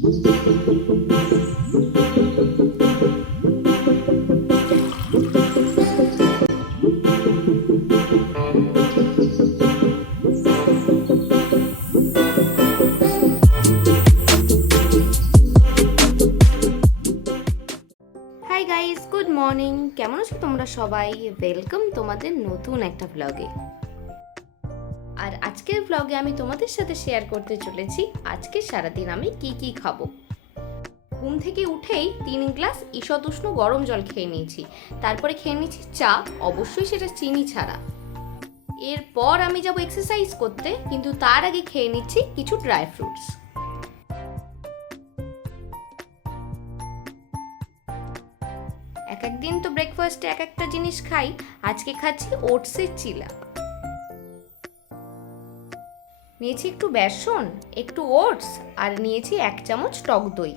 Hi guys, good morning. কেমন আছো তোমরা সবাই? ওয়েলকাম তোমাদের নতুন একটা ব্লগে। আর আজকের ব্লগে আমি তোমাদের সাথে শেয়ার করতে চলেছি আজকে সারাদিন আমি কি খাবো। ঘুম থেকে উঠেই 3 গ্লাস ঈষৎ উষ্ণ গরম জল খেয়ে নিয়েছি। তারপরে খেয়ে নিয়েছি চা, অবশ্যই সেটা চিনি ছাড়া। এরপর আমি যাব এক্সারসাইজ করতে, কিন্তু তার আগে খেয়ে নিচ্ছি কিছু ড্রাই ফ্রুটস। এক একদিন তো ব্রেকফাস্টে এক একটা জিনিস খাই। আজকে খাচ্ছি ওটসের চিলা। নিয়েছি একটু বেসন, একটু ওটস, আর নিয়েছি 1 চামচ টক দই।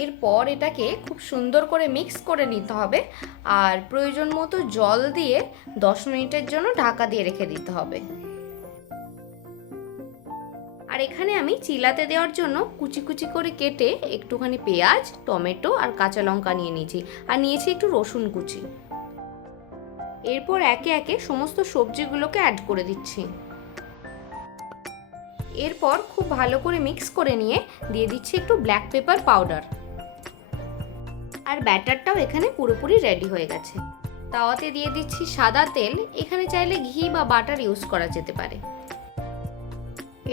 এরপর এটাকে খুব সুন্দর করে মিক্স করে নিতে হবে, আর প্রয়োজন মতো জল দিয়ে 10 মিনিটের জন্য ঢাকা দিয়ে রেখে দিতে হবে। আর এখানে আমি চিলাতে দেওয়ার জন্য কুচি কুচি করে কেটে একটুখানি পেঁয়াজ, টমেটো আর কাঁচা লঙ্কা নিয়ে নিয়েছি, আর নিয়েছি একটু রসুন কুচি। এরপর একে একে সমস্ত সবজিগুলোকে অ্যাড করে দিচ্ছি। এরপর খুব ভালো করে মিক্স করে নিয়ে দিয়ে দিচ্ছি একটু ব্ল্যাক পেপার পাউডার। আর ব্যাটারটাও এখানে পুরোপুরি রেডি হয়ে গেছে। তাওয়াতে দিয়ে দিচ্ছি সাদা তেল, এখানে চাইলে ঘি বা বাটার ইউজ করা যেতে পারে।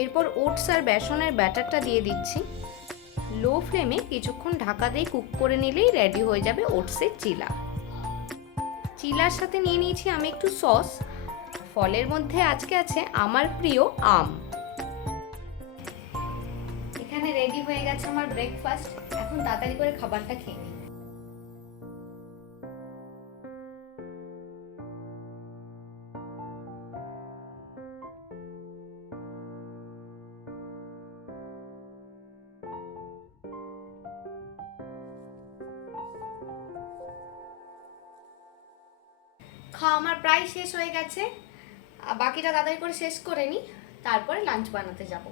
এরপর ওটস আর বেসনের ব্যাটারটা দিয়ে দিচ্ছি। লো ফ্লেমে কিছুক্ষণ ঢাকা দিয়ে কুক করে নিলেই রেডি হয়ে যাবে ওটসের চিলা। চিলার সাথে নিয়ে নিয়েছি আমি একটু সস। ফলের মধ্যে আজকে আছে আমার প্রিয় আম। এখানে রেডি হয়ে গেছে আমার ব্রেকফাস্ট। এখন তাড়াতাড়ি করে খাবারটা খেয়ে নিই। খাওয়া আমার প্রায় শেষ হয়ে গেছে, বাকিটা তাড়াতাড়ি করে শেষ করে নিই, তারপরে লাঞ্চ বানাতে যাব।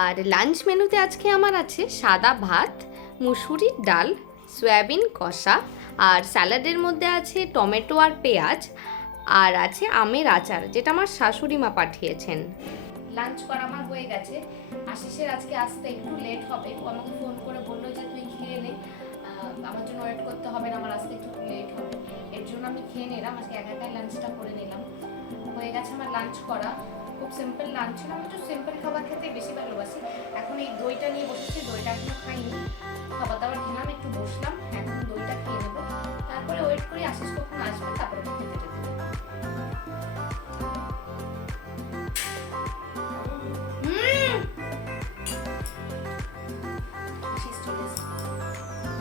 আর লাঞ্চ মেনুতে আজকে আমার আছে সাদা ভাত, মুসুরির ডাল, সয়াবিন কষা, আর স্যালাডের মধ্যে আছে টমেটো আর পেঁয়াজ, আর আছে আমের আচার, যেটা আমার শাশুড়ি মা পাঠিয়েছেন। লাঞ্চ করা আমার হয়ে গেছে। আশিসের আজকে আসতে একটু লেট হবে। ও আমাকে ফোন করে বললো যে তুই খেয়ে নে, আমার জন্য ওয়েট করতে হবে না, আমার আসতে একটু লেট হবে। এর জন্য আমি খেয়ে নিলাম, আজকে একাই লাঞ্চটা করে নিলাম। হয়ে গেছে আমার লাঞ্চ করা। খুব সিম্পল লাঞ্চ ছিল, আমি একটু সিম্পল খাবার খেতে বেশি ভালোবাসি। এখন এই দইটা নিয়ে বসেছি, দইটা এখনো খাইনি। খাবার দাবার খেলাম, একটু বসলাম, এখন দইটা খেয়ে নেবো। তারপরে ওয়েট করি আশিস কখন আসবে, তারপরে খেতে যেতে দেবো। আশিস চলে এসেছে,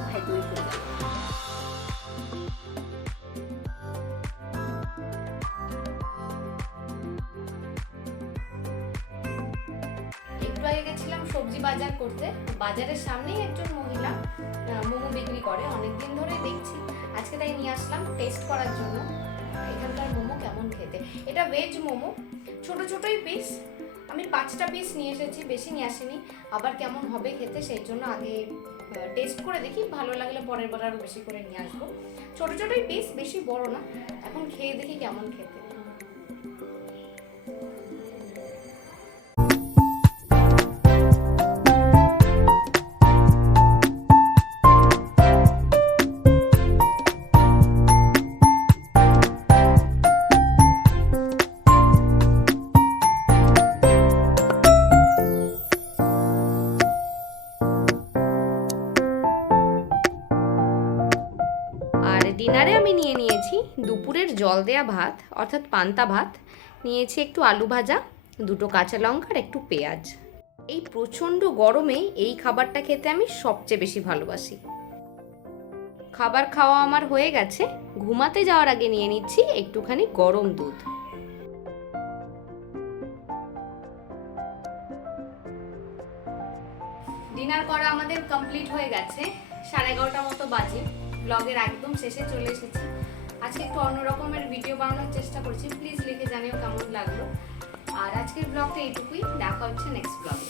ভাই দই করে দাও। আগে গেছিলাম সবজি বাজার করতে। বাজারের সামনেই একজন মহিলা মোমো বিক্রি করে, অনেকদিন ধরে দেখছি। আজকে তাই নিয়ে আসলাম টেস্ট করার জন্য এখানকার মোমো কেমন খেতে। এটা ভেজ মোমো, ছোট ছোটই পিস। আমি 5টা পিস নিয়ে এসেছি, বেশি নিয়ে আসিনি। আবার কেমন হবে খেতে সেই জন্য আগে টেস্ট করে দেখি, ভালো লাগলে পরের বার আরও বেশি করে নিয়ে আসবো। ছোট ছোটই পিস, বেশি বড় না। এখন খেয়ে দেখি কেমন খেতে। ডিনারে আমি নিয়ে নিয়েছি দুপুরের জল দেয়া ভাত, অর্থাৎ পান্তা ভাত। নিয়েছি একটু আলু ভাজা, 2টো কাঁচা লঙ্কা আর একটু পেঁয়াজ। এই প্রচণ্ড গরমে এই খাবারটা খেতে আমি সবচেয়ে বেশি ভালোবাসি। খাবার খাওয়া আমার হয়ে গেছে, ঘুমাতে যাওয়ার আগে নিয়ে নিচ্ছি একটুখানি গরম দুধ। ডিনার করা আমাদের কমপ্লিট হয়ে গেছে, 11:30 মতো বাজে। ব্লগের একদম শেষে চলে এসেছি। আজকে একটু অন্য রকমের ভিডিও বানানোর চেষ্টা করছি, প্লিজ লিখে জানিও কেমন লাগলো। আর আজকের ব্লগটা এইটুকুই, দেখা হচ্ছে নেক্সট ব্লগে।